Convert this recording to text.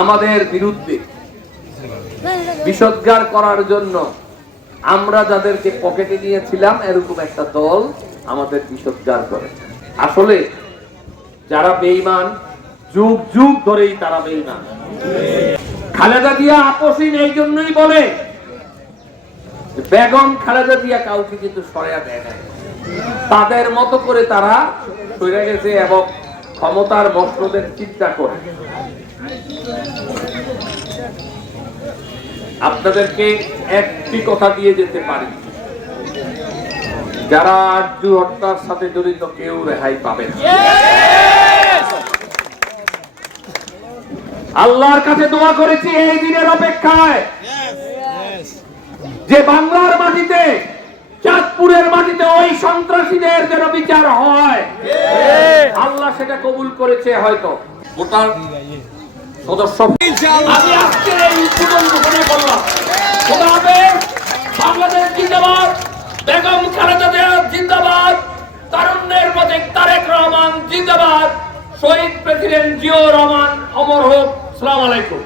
আমাদের বিরুদ্ধে বিষোদ্গার করার জন্য আমরা যাদেরকে পকেটে নিয়েছিলাম এরকম একটা দল আমাদের বিষোদ্গার করেছে। আসলে যারা বেঈমান যুগ যুগ ধরেই তারা বেঈমান। খালেদা জিয়া আপসহীন এই জন্যই বলে বেগম খালেদা জিয়া কাউকে কিন্তু সরিয়ে দেয় না, তাদের মতো করে তারা সরে গেছে এবং ক্ষমতার মসনদের চিন্তা করে। আপনাদেরকে একটি কথা দিয়ে যেতে পারি, যারা আরজু হত্যার সাথে জড়িত কেউ রেহাই পাবে না। আল্লাহর কাছে দোয়া করেছি এই দিনের অপেক্ষায় যে বাংলার মাটিতে, চাঁদপুরের মাটিতে ওই সন্ত্রাসীদের যেন বিচার হয়। আল্লাহ সেটা কবুল করেছে। হয়তো ভোটার সদস্য আমি আজকের এই উদ্বোধন ঘোষণা করলাম। খোদা হাফেজ। বাংলাদেশ জিন্দাবাদ, বেগম খালেদা জিয়া জিন্দাবাদ, তারুণ্যের প্রতীক তারেক রহমান জিন্দাবাদ, শহীদ প্রেসিডেন্ট জিয়াউর রহমান অমর হোক। আসসালামু আলাইকুম।